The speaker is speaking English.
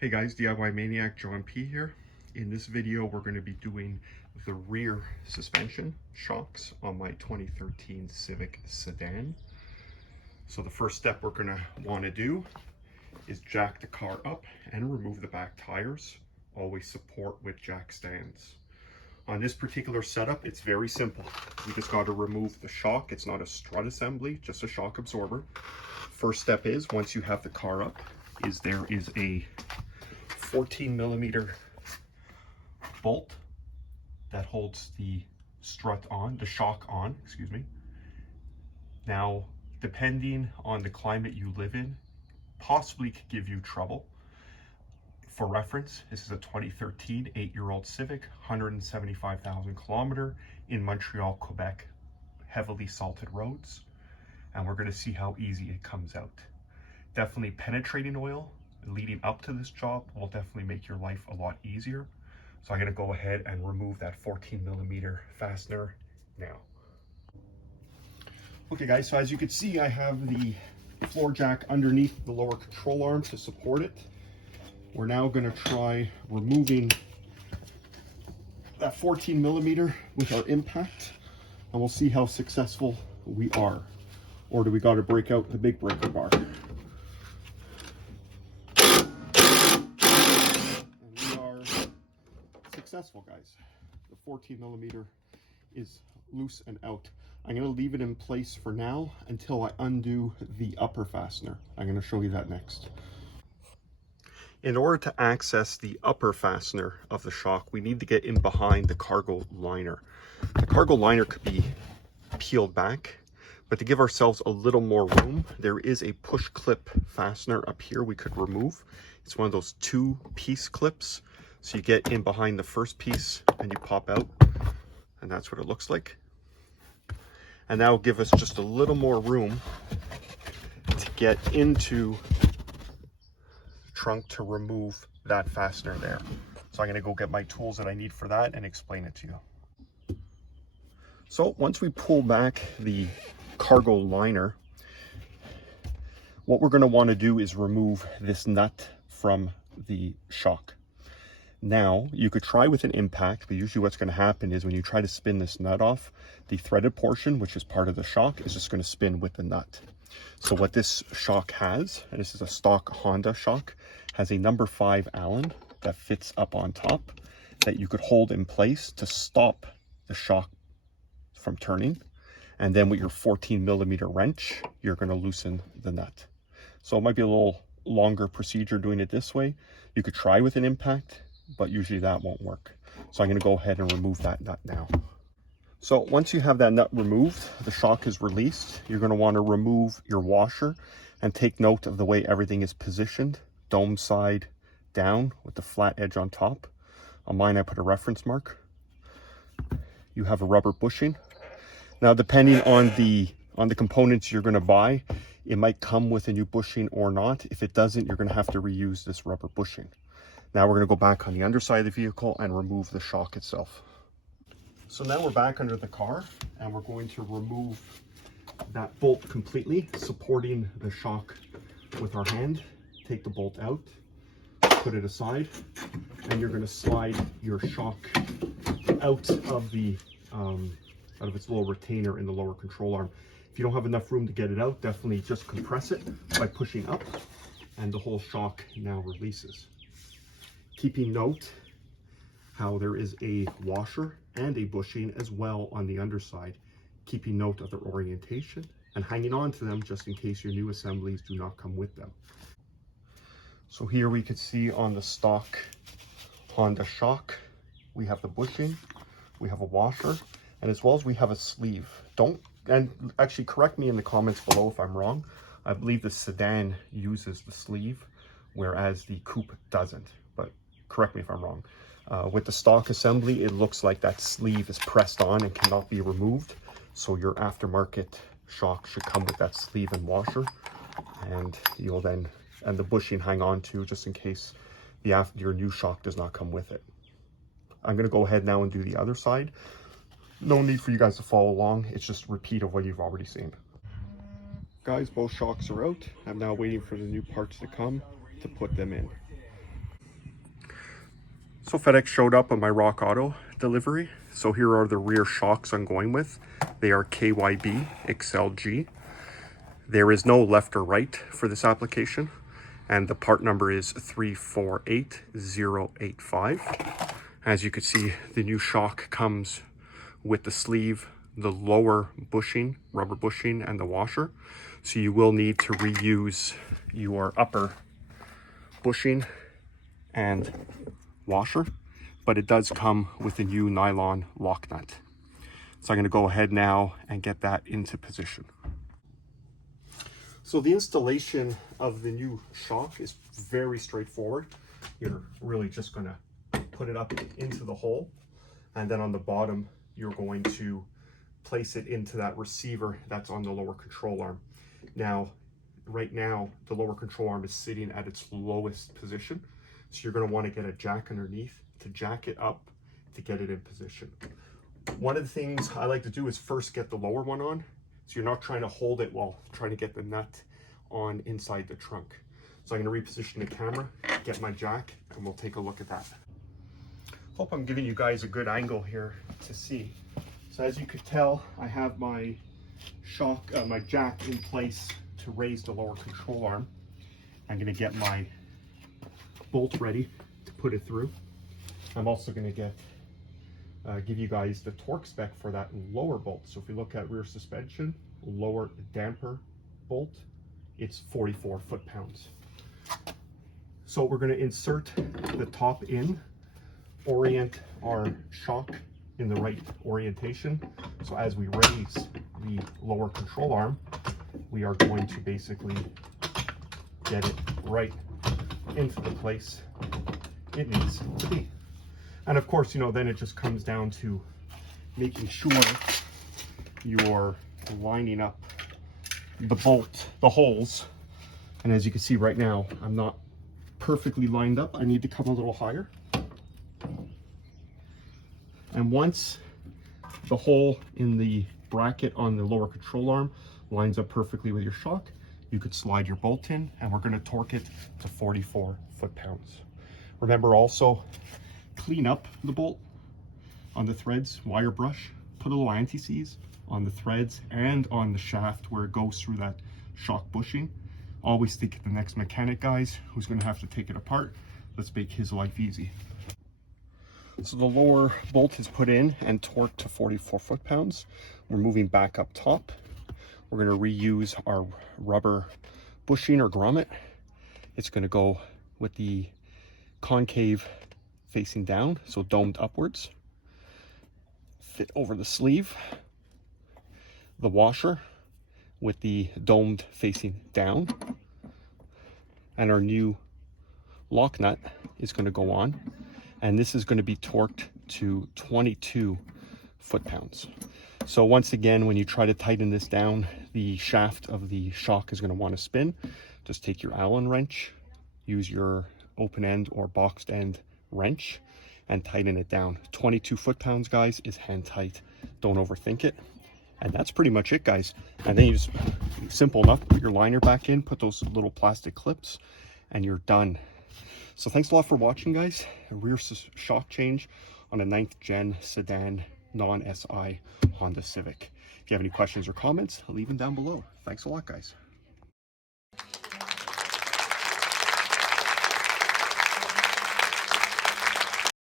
Hey guys, DIY Maniac John P here. In this video, we're going to be doing the rear suspension shocks on my 2013 Civic sedan. So the first step we're going to want to do is jack the car up and remove the back tires. Always support with jack stands. On this particular setup, it's very simple. You just got to remove the shock. It's not a strut assembly, just a shock absorber. First step is, once you have the car up, there is a 14mm bolt that holds the shock on, excuse me. Now, depending on the climate you live in, possibly could give you trouble. For reference, this is a 2013 8-year-old Civic, 175,000 kilometer in Montreal, Quebec, heavily salted roads. And we're going to see how easy it comes out. Definitely penetrating oil leading up to this job will definitely make your life a lot easier. So I'm going to go ahead and remove that 14mm fastener now. Okay guys, so as you can see, I have the floor jack underneath the lower control arm to support it. We're now going to try removing that 14mm with our impact, and we'll see how successful we are. Or do we got to break out the big breaker bar? Successful, guys. The 14mm is loose and out. I'm going to leave it in place for now until I undo the upper fastener. I'm going to show you that next. In order to access the upper fastener of the shock, we need to get in behind the cargo liner. The cargo liner could be peeled back, but to give ourselves a little more room, there is a push clip fastener up here we could remove. It's one of those 2-piece clips. So you get in behind the first piece and you pop out, and that's what it looks like. And that will give us just a little more room to get into the trunk to remove that fastener there. So I'm going to go get my tools that I need for that and explain it to you. So once we pull back the cargo liner, what we're going to want to do is remove this nut from the shock. Now, you could try with an impact, but usually what's going to happen is when you try to spin this nut off, the threaded portion, which is part of the shock, is just going to spin with the nut. So what this shock has, and this is a stock Honda shock, has a number 5 Allen that fits up on top that you could hold in place to stop the shock from turning. And then with your 14mm wrench, you're going to loosen the nut. So it might be a little longer procedure doing it this way. You could try with an impact, but usually that won't work. So I'm going to go ahead and remove that nut now. So once you have that nut removed, the shock is released. You're going to want to remove your washer and take note of the way everything is positioned. Dome side down with the flat edge on top. On mine, I put a reference mark. You have a rubber bushing. Now, depending on the components you're going to buy, it might come with a new bushing or not. If it doesn't, you're going to have to reuse this rubber bushing. Now we're going to go back on the underside of the vehicle and remove the shock itself. So now we're back under the car and we're going to remove that bolt completely, supporting the shock with our hand. Take the bolt out, put it aside, and you're going to slide your shock out of its little retainer in the lower control arm. If you don't have enough room to get it out, definitely just compress it by pushing up, and the whole shock now releases. Keeping note how there is a washer and a bushing as well on the underside, keeping note of their orientation and hanging on to them just in case your new assemblies do not come with them. So here we could see on the stock Honda shock, we have the bushing, we have a washer, and as well as we have a sleeve. And actually correct me in the comments below if I'm wrong. I believe the sedan uses the sleeve, whereas the coupe doesn't. But correct me if I'm wrong. With the stock assembly, it looks like that sleeve is pressed on and cannot be removed. So your aftermarket shock should come with that sleeve and washer, and you'll then, and the bushing hang on to just in case your new shock does not come with it. I'm going to go ahead now and do the other side. No need for you guys to follow along. It's just a repeat of what you've already seen. Guys, both shocks are out. I'm now waiting for the new parts to come to put them in. So FedEx showed up on my Rock Auto delivery. So here are the rear shocks I'm going with. They are KYB XLG. There is no left or right for this application, and the part number is 348085. As you can see, the new shock comes with the sleeve, the lower bushing, rubber bushing, and the washer. So you will need to reuse your upper bushing and washer, but it does come with a new nylon lock nut. So I'm going to go ahead now and get that into position. So the installation of the new shock is very straightforward. You're really just going to put it up into the hole, and then on the bottom you're going to place it into that receiver that's on the lower control arm. Now, right now, the lower control arm is sitting at its lowest position, so you're going to want to get a jack underneath to jack it up to get it in position. One of the things I like to do is first get the lower one on, so you're not trying to hold it while trying to get the nut on inside the trunk. So I'm going to reposition the camera, get my jack, and we'll take a look at that. Hope I'm giving you guys a good angle here to see. So as you could tell, I have my shock, my jack in place to raise the lower control arm. I'm going to get my bolt ready to put it through. I'm also going to get give you guys the torque spec for that lower bolt. So if you look at rear suspension, lower damper bolt, it's 44 foot-pounds. So we're going to insert the top in, orient our shock in the right orientation. So as we raise the lower control arm, we are going to basically get it right into the place it needs to be. And of course, you know, then it just comes down to making sure you're lining up the bolt, the holes. And as you can see right now, I'm not perfectly lined up. I need to come a little higher. And once the hole in the bracket on the lower control arm lines up perfectly with your shock, you could slide your bolt in, and we're going to torque it to 44 foot-pounds. Remember also, clean up the bolt on the threads, wire brush, put a little anti-seize on the threads and on the shaft where it goes through that shock bushing. Always think of the next mechanic, guys, who's going to have to take it apart. Let's make his life easy. So the lower bolt is put in and torqued to 44 foot-pounds. We're moving back up top. We're going to reuse our rubber bushing or grommet. It's going to go with the concave facing down, so domed upwards. Fit over the sleeve. The washer with the domed facing down. And our new lock nut is going to go on. And this is going to be torqued to 22 foot-pounds. So once again, when you try to tighten this down, the shaft of the shock is going to want to spin. Just take your Allen wrench, use your open end or boxed end wrench, and tighten it down. 22 foot-pounds, guys, is hand tight. Don't overthink it. And that's pretty much it, guys. And then you just, simple enough, put your liner back in, put those little plastic clips, and you're done. So thanks a lot for watching, guys. A rear shock change on a 9th gen sedan non-SI Honda Civic. If you have any questions or comments, leave them down below. Thanks a lot, guys.